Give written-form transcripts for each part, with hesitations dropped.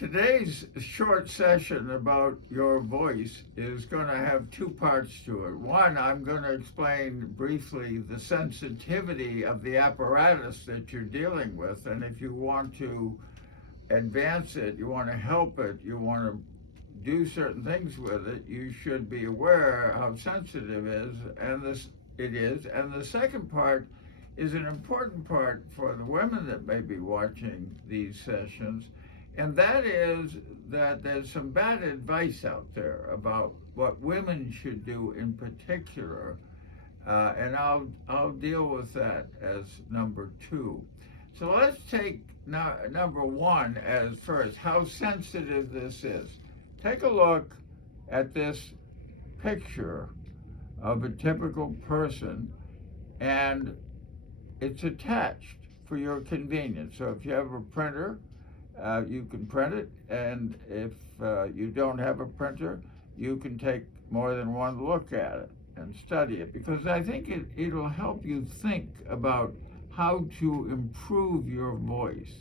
Today's short session about your voice is going to have two parts to it. One, I'm going to explain briefly the sensitivity of the apparatus that you're dealing with, and if you want to advance it, you want to help it, you want to do certain things with it, you should be aware how sensitive it is. And the second part is an important part for the women that may be watching these sessions, and that is that there's some bad advice out there about what women should do in particular, and I'll deal with that as number two. So let's take number one as first, how sensitive this is. Take a look at this picture of a typical person, and it's attached for your convenience. So if you have a printer, you can print it, and if you don't have a printer, you can take more than one look at it and study it, because I think it'll help you think about how to improve your voice.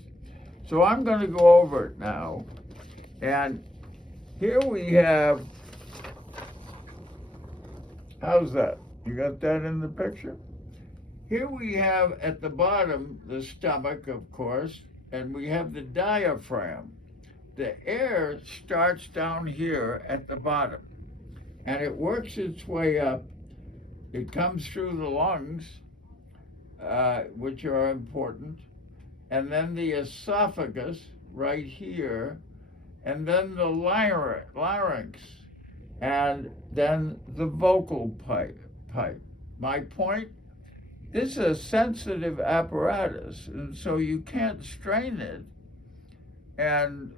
So I'm going to go over it now, and here we have, how's that? You got that in the picture? Here we have at the bottom the stomach, of course, and we have the diaphragm. The air starts down here at the bottom, and it works its way up. It comes through the lungs, which are important, and then the esophagus right here, and then the larynx, and then the vocal pipe. My point, this is a sensitive apparatus, and so you can't strain it. And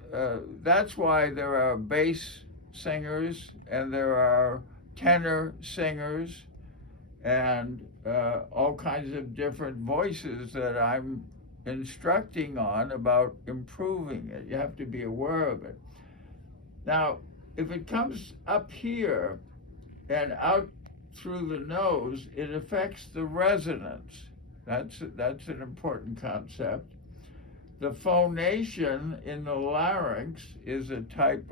that's why there are bass singers, and there are tenor singers, and all kinds of different voices that I'm instructing on about improving it. You have to be aware of it. Now, if it comes up here and out through the nose, it affects the resonance. That's an important concept. The phonation in the larynx is a type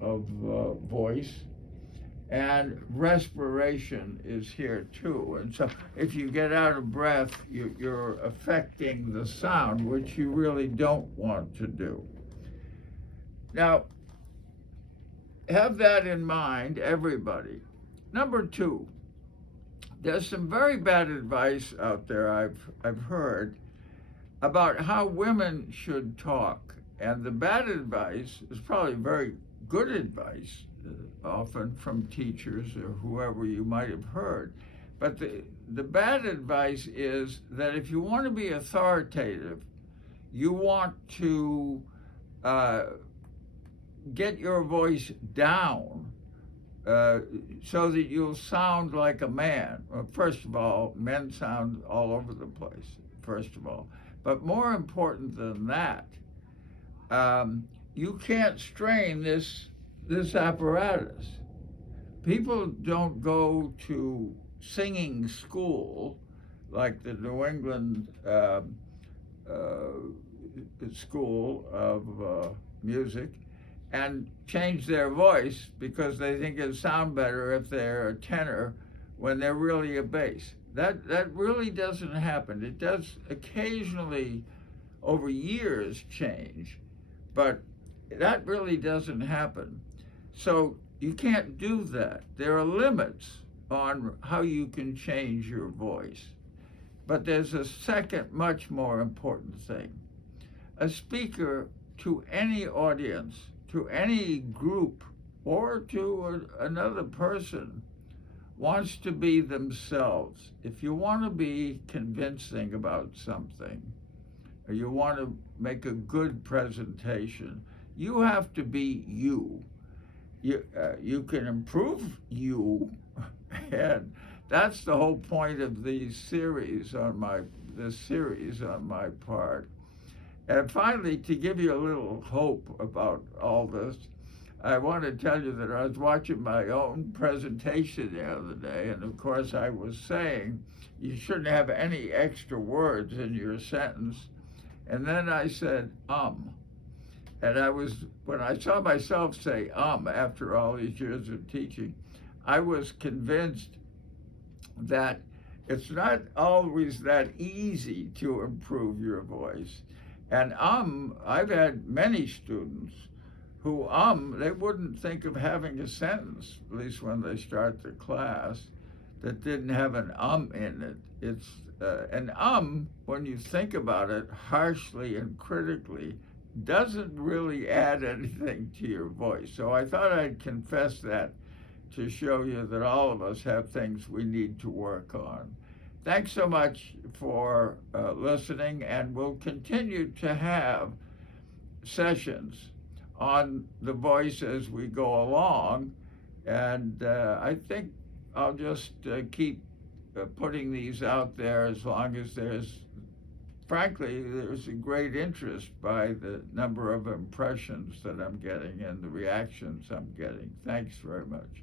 of voice, and respiration is here too. And so if you get out of breath, you're affecting the sound, which you really don't want to do. Now, have that in mind, everybody. Number two, there's some very bad advice out there I've heard about how women should talk. And the bad advice is probably very good advice, often from teachers or whoever you might have heard. But the bad advice is that if you want to be authoritative, you want to get your voice down so that you'll sound like a man. Well, first of all, men sound all over the place, first of all. But more important than that, you can't strain this apparatus. People don't go to singing school like the New England School of Music and change their voice because they think it'll sound better if they're a tenor when they're really a bass. That really doesn't happen. It does occasionally over years change, but that really doesn't happen. So you can't do that. There are limits on how you can change your voice. But there's a second, much more important thing. A speaker to any audience, to any group, or to another person wants to be themselves. If you want to be convincing about something, or you want to make a good presentation, you have to be you. You can improve you, and that's the whole point of this series on my part. And finally, to give you a little hope about all this, I want to tell you that I was watching my own presentation the other day, and of course I was saying you shouldn't have any extra words in your sentence. And then I said, And when I saw myself say after all these years of teaching, I was convinced that it's not always that easy to improve your voice. And I've had many students who they wouldn't think of having a sentence, at least when they start the class, that didn't have an in it. It's an when you think about it harshly and critically, doesn't really add anything to your voice. So I thought I'd confess that to show you that all of us have things we need to work on. Thanks so much for listening, and we'll continue to have sessions on the voice as we go along. And I think I'll just keep putting these out there as long as frankly, there's a great interest by the number of impressions that I'm getting and the reactions I'm getting. Thanks very much.